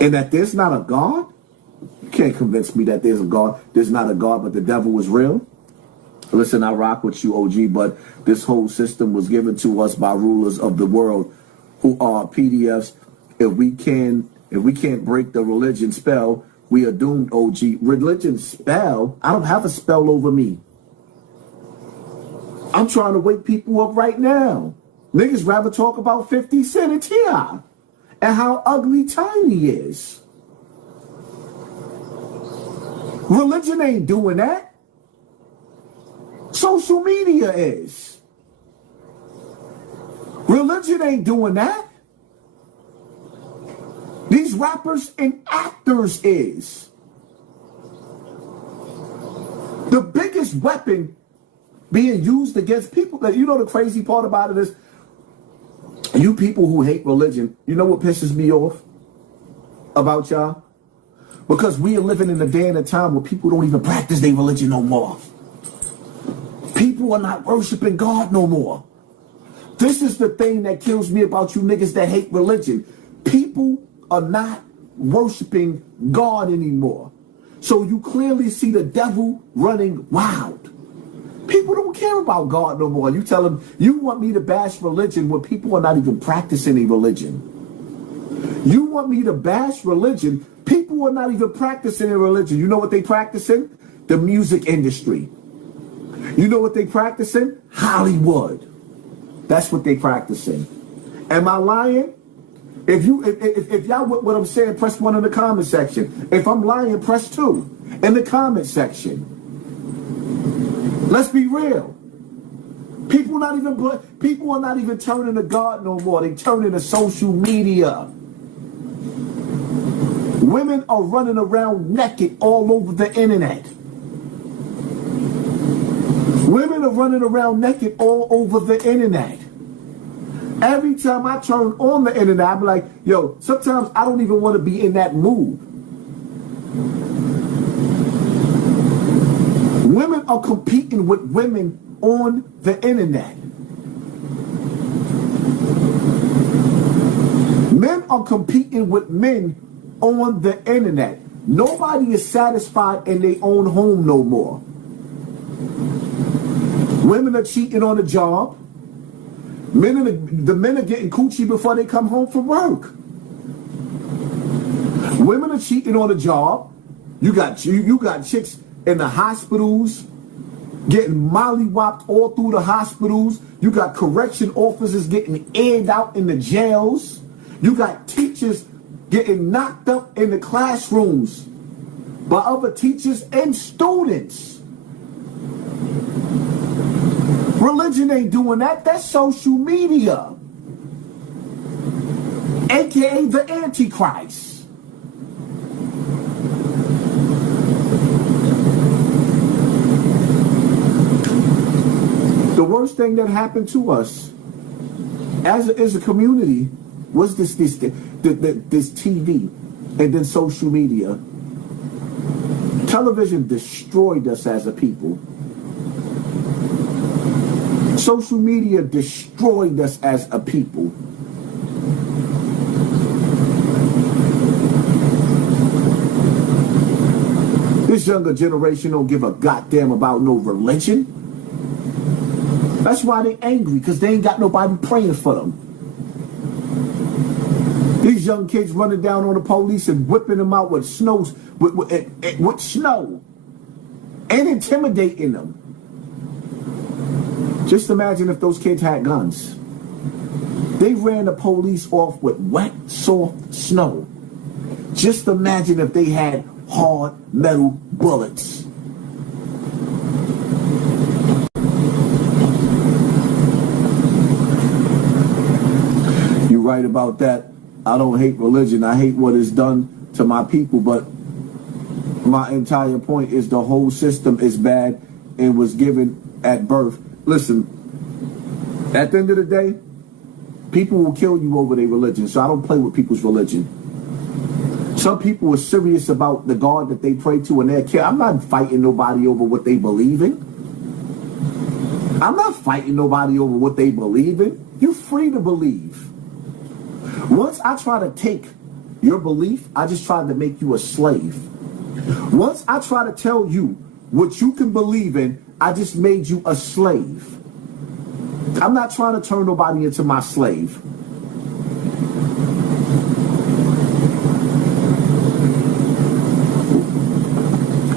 And that there's not a God? You can't convince me that there's a God. There's not a God, but the devil is real. Listen, I rock with you, OG, but this whole system was given to us by rulers of the world who are PDFs. If we can't break the religion spell, we are doomed, OG. Religion spell? I don't have a spell over me. I'm trying to wake people up right now. Niggas rather talk about 50 Cent and T.I. and how ugly Tiny is. Religion ain't doing that. Social media is. Religion ain't doing that. These rappers and actors is. The biggest weapon being used against people, that, you know, the crazy part about it is, you people who hate religion, you know what pisses me off about y'all? Because we are living in a day and a time where people don't even practice their religion no more. People are not worshiping God no more. This is the thing that kills me about you niggas that hate religion. People are not worshiping God anymore. So you clearly see the devil running wild. People don't care about God no more. You tell them, you want me to bash religion when people are not even practicing a religion. You want me to bash religion, people are not even practicing a religion. You know what they practicing? The music industry. You know what they practicing? Hollywood. That's what they practicing. Am I lying? If y'all with what I'm saying, press 1 in the comment section. If I'm lying, press 2 in the comment section. Let's be real. People are not even turning to God no more. They turning to social media. Women are running around naked all over the internet. Women are running around naked all over the internet. Every time I turn on the internet, I be like, yo, sometimes I don't even want to be in that mood. Women are competing with women on the internet. Men are competing with men on the internet. Nobody is satisfied in their own home no more. Women are cheating on the job. The men are getting coochie before they come home from work. Women are cheating on the job. You got chicks in the hospitals getting mollywopped all through the hospitals. You got correction officers getting aired out in the jails. You got teachers getting knocked up in the classrooms by other teachers and students. Religion ain't doing that. That's social media, aka the Antichrist. The worst thing that happened to us as a community was this TV and then social media. Television destroyed us as a people. Social media destroyed us as a people. This younger generation don't give a goddamn about no religion. That's why they angry, because they ain't got nobody praying for them. These young kids running down on the police and whipping them out with snow and intimidating them. Just imagine if those kids had guns. They ran the police off with wet, soft snow. Just imagine if they had hard metal bullets. You're right about that. I don't hate religion. I hate what it's done to my people, but my entire point is the whole system is bad and was given at birth. Listen, at the end of the day, people will kill you over their religion, so I don't play with people's religion. Some people are serious about the God that they pray to and their care. I'm not fighting nobody over what they believe in. I'm not fighting nobody over what they believe in. You're free to believe. Once I try to take your belief, I just tried to make you a slave. Once I try to tell you what you can believe in, I just made you a slave. I'm not trying to turn nobody into my slave.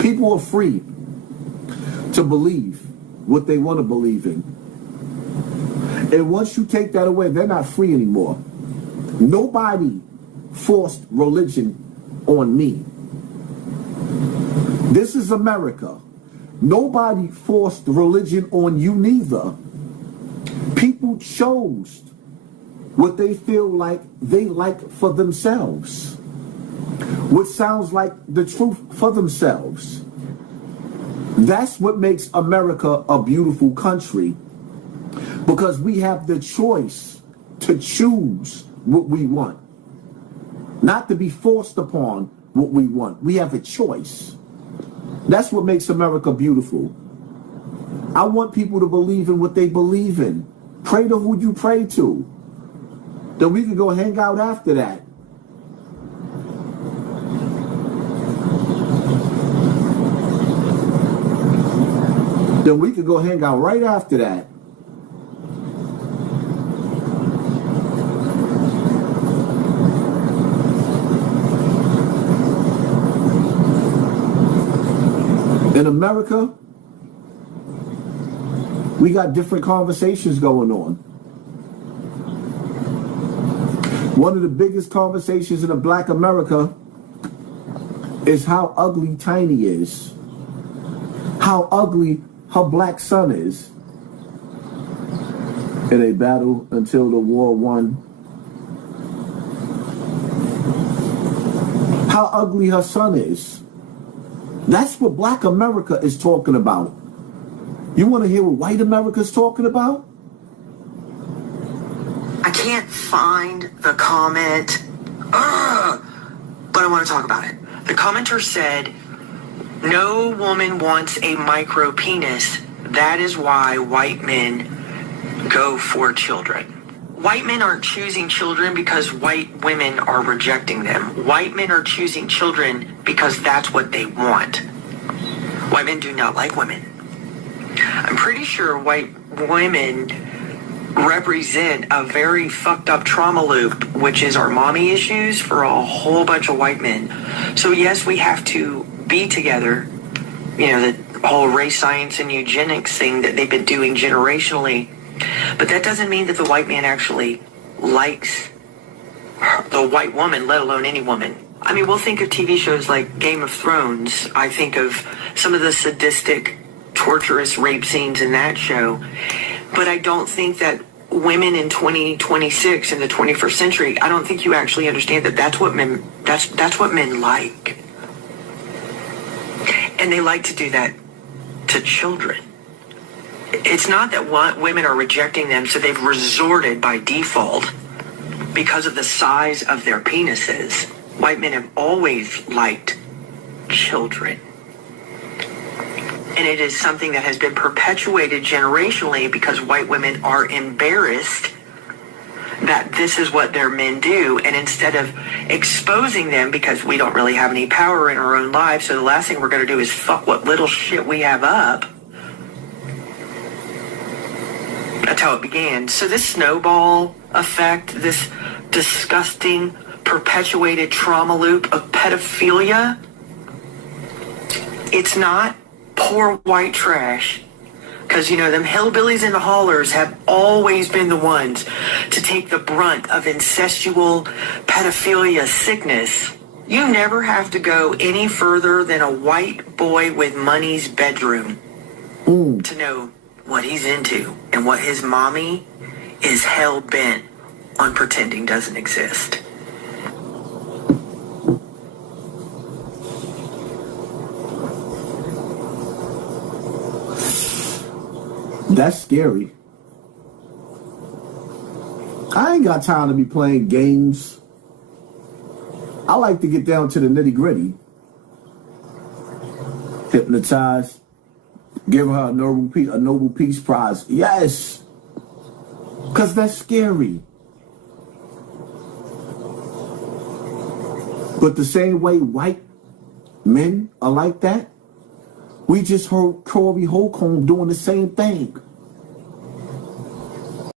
People are free to believe what they want to believe in. And once you take that away, they're not free anymore. Nobody forced religion on me. This is America. Nobody forced religion on you neither. People chose what they feel like they like for themselves. What sounds like the truth for themselves. That's what makes America a beautiful country. Because we have the choice to choose what we want. Not to be forced upon what we want. We have a choice. That's what makes America beautiful. I want people to believe in what they believe in. Pray to who you pray to. Then we can go hang out after that. Then we could go hang out right after that. In America, we got different conversations going on. One of the biggest conversations in a black America is how ugly Tiny is. How ugly her black son is. In a battle until the war won. How ugly her son is. That's what black America is talking about. You want to hear what white America's talking about? I can't find the comment, but I want to talk about it. The commenter said, no woman wants a micro penis. That is why white men go for children. White men aren't choosing children because white women are rejecting them. White men are choosing children because that's what they want. White men do not like women. I'm pretty sure white women represent a very fucked up trauma loop, which is our mommy issues for a whole bunch of white men. So yes, we have to be together. You know, the whole race science and eugenics thing that they've been doing generationally. But that doesn't mean that the white man actually likes the white woman, let alone any woman. I mean, we'll think of TV shows like Game of Thrones. I think of some of the sadistic, torturous rape scenes in that show. But I don't think that women in 2026 in the 21st century, I don't think you actually understand that that's what men like. And they like to do that to children. It's not that women are rejecting them, so they've resorted by default because of the size of their penises. White men have always liked children. And it is something that has been perpetuated generationally because white women are embarrassed that this is what their men do. And instead of exposing them, because we don't really have any power in our own lives, so the last thing we're going to do is fuck what little shit we have up. That's how it began. So this snowball effect, this disgusting, perpetuated trauma loop of pedophilia, it's not poor white trash. Because, you know, them hillbillies and the haulers have always been the ones to take the brunt of incestual pedophilia sickness. You never have to go any further than a white boy with money's bedroom to know what he's into and what his mommy is hell-bent on pretending doesn't exist. That's scary. I ain't got time to be playing games. I like to get down to the nitty-gritty. Hypnotize. Give her a Nobel Peace Prize. Yes. Because that's scary. But the same way white men are like that, we just heard Corey Holcomb doing the same thing.